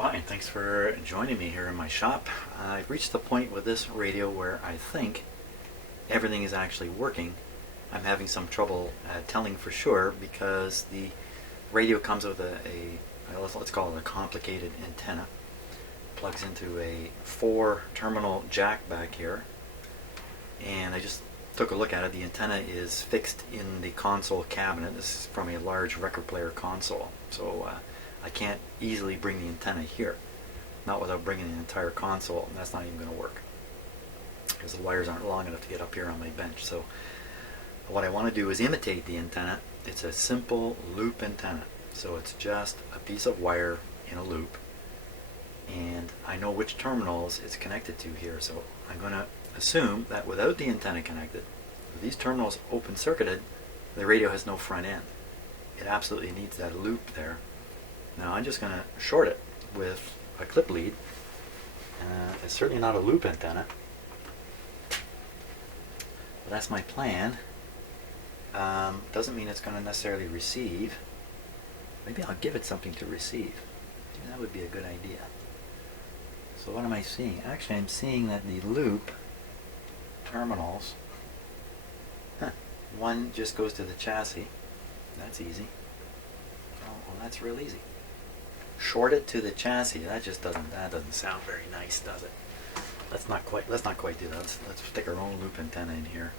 Fine, thanks for joining me here in my shop. I've reached the point with this radio where I think everything is actually working. I'm having some trouble telling for sure because the radio comes with let's call it a complicated antenna. Plugs into a 4-terminal jack back here, and I just took a look at it. The antenna is fixed in the console cabinet. This is from a large record player console, so I can't easily bring the antenna here, not without bringing the entire console, and that's not even going to work because the wires aren't long enough to get up here on my bench. So what I want to do is imitate the antenna. It's a simple loop antenna, so it's just a piece of wire in a loop, and I know which terminals it's connected to here, so I'm going to assume that without the antenna connected, with these terminals open circuited, the radio has no front end. It absolutely needs that loop there. Now I'm just going to short it with a clip lead. It's certainly not a loop antenna, but that's my plan. Doesn't mean it's going to necessarily receive. Maybe I'll give it something to receive. Maybe that would be a good idea. So what am I seeing? Actually, I'm seeing that the loop terminals, one just goes to the chassis. That's easy. Oh, well, that's real easy. Short it to the chassis. That doesn't sound very nice, does it? Let's not quite do that. Let's stick our own loop antenna in here.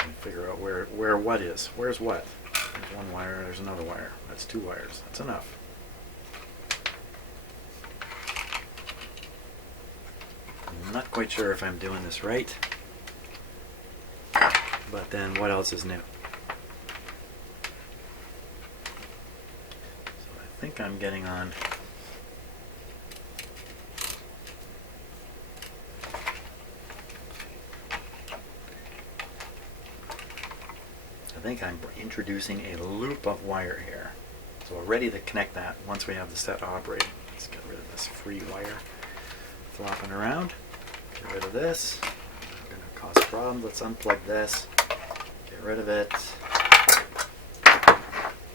And figure out where what is. Where's what? There's one wire, there's another wire. That's 2 wires. That's enough. I'm not quite sure if I'm doing this right. But then what else is new? So I think I'm getting on. I think I'm introducing a loop of wire here. So we're ready to connect that once we have the set operating. Let's get rid of this free wire flopping around. Get rid of this. It's going to cause problems. Let's unplug this. Get rid of it.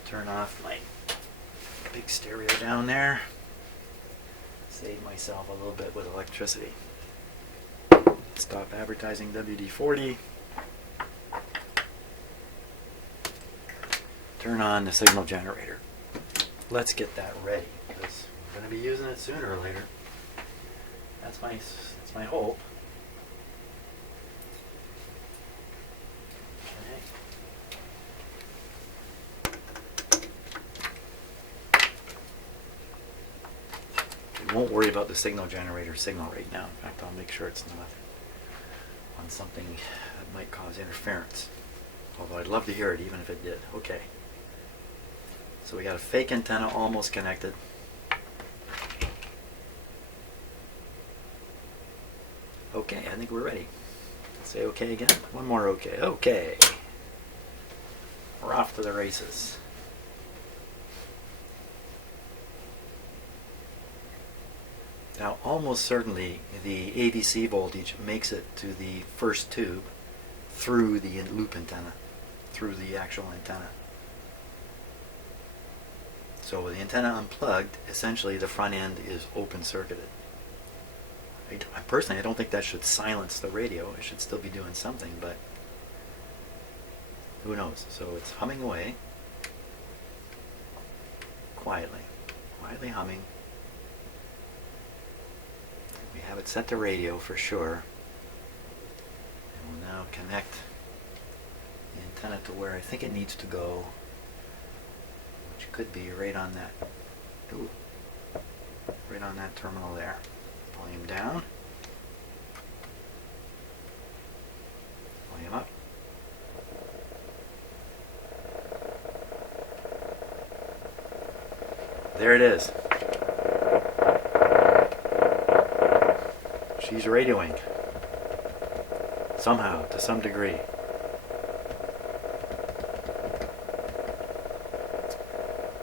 Turn off my big stereo down there. Save myself a little bit with electricity. Stop advertising WD-40. Turn on the signal generator. Let's get that ready because we're going to be using it sooner or later. That's my hope. We won't worry about the signal generator signal right now. In fact, I'll make sure it's not on something that might cause interference. Although I'd love to hear it even if it did. Okay. So we got a fake antenna almost connected. Okay, I think we're ready. Say okay again. One more okay. Okay. We're off to the races. Now, almost certainly the AVC voltage makes it to the first tube through the loop antenna, through the actual antenna. So with the antenna unplugged, essentially the front end is open circuited. Personally, I don't think that should silence the radio. It should still be doing something, but who knows? So it's humming away, quietly humming. We have it set to radio for sure. And we'll now connect the antenna to where I think it needs to go, which could be right on that. Ooh, right on that terminal there. Volume down. Volume up. There it is. She's radioing. Somehow, to some degree.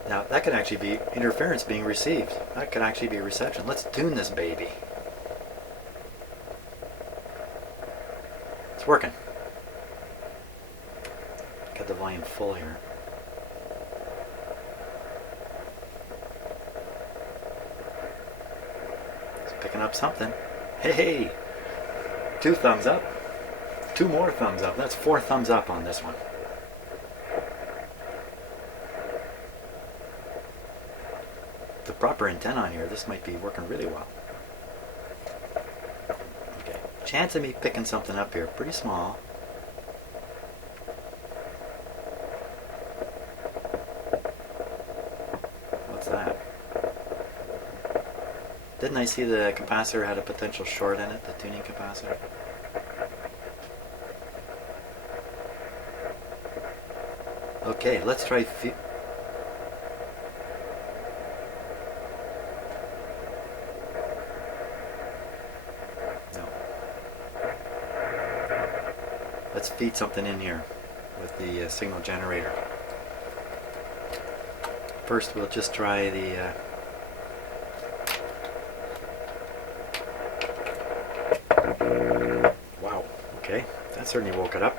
Now, that could actually be interference being received. That could actually be reception. Let's tune this baby. It's working. Got the volume full here. It's picking up something. Hey! 2 thumbs up. 2 more thumbs up. That's 4 thumbs up on this one. The proper antenna on here, this might be working really well. Okay, chance of me picking something up here, pretty small. What's that? Didn't I see the capacitor had a potential short in it, the tuning capacitor? Okay, let's try Let's feed something in here with the signal generator. First we'll just try the wow, okay, that certainly woke it up.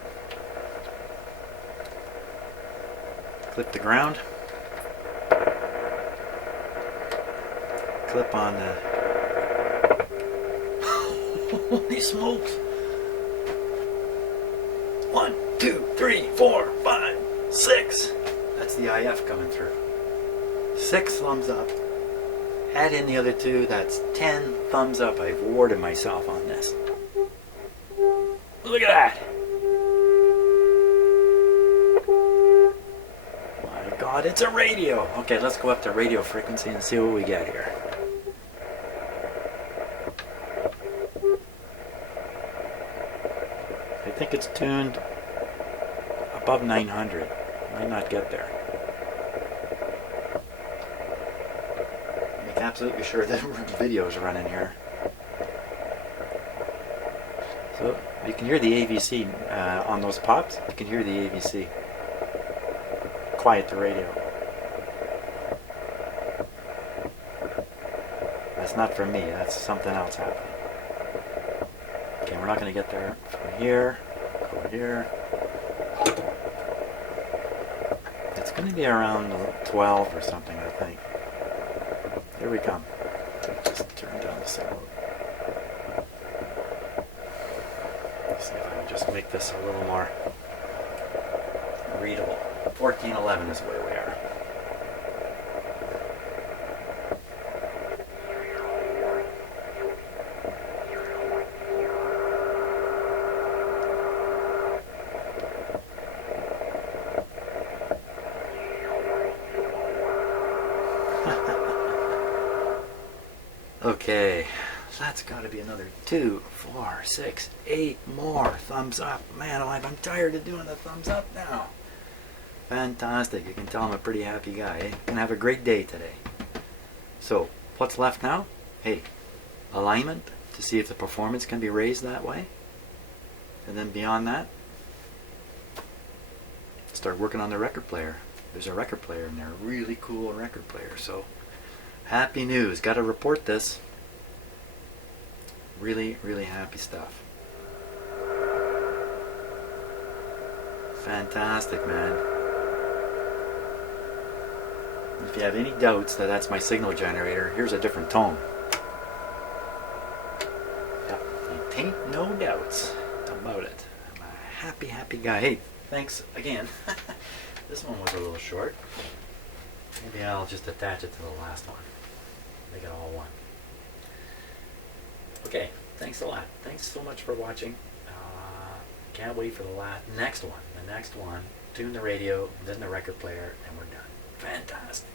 Clip the ground. Clip on the holy smokes! 1, 2, 3, 4, 5, 6. That's the IF coming through. 6 thumbs up. Add in the other 2, that's 10 thumbs up. I've rewarded myself on this. Look at that! My God, it's a radio! Okay, let's go up to radio frequency and see what we get here. I think it's tuned above 900. Might not get there. Make absolutely sure that video is running here. So you can hear the AVC on those pops. You can hear the AVC. Quiet the radio. That's not from me. That's something else happening. Okay, we're not going to get there from here. Go over here. It's going to be around 12 or something, I think. Here we come. Just turn down the signal. Let's see if I can just make this a little more readable. 1411 is where we are. Okay, that's got to be another 2, 4, 6, 8 more thumbs up. Man alive, I'm tired of doing the thumbs up now. Fantastic. You can tell I'm a pretty happy guy. Eh? Gonna have a great day today. So, what's left now? Hey, alignment to see if the performance can be raised that way. And then beyond that, start working on the record player. There's a record player in there, a really cool record player. So, happy news. Got to report this. Really, really happy stuff. Fantastic, man. If you have any doubts that that's my signal generator, here's a different tone. Yep, you tain't no doubts about it. I'm a happy, happy guy. Hey, thanks again. This one was a little short. Maybe I'll just attach it to the last one. Make it all one. Okay, thanks a lot. Thanks so much for watching. Can't wait for the next one. The next one, tune the radio, then the record player, and we're done. Fantastic.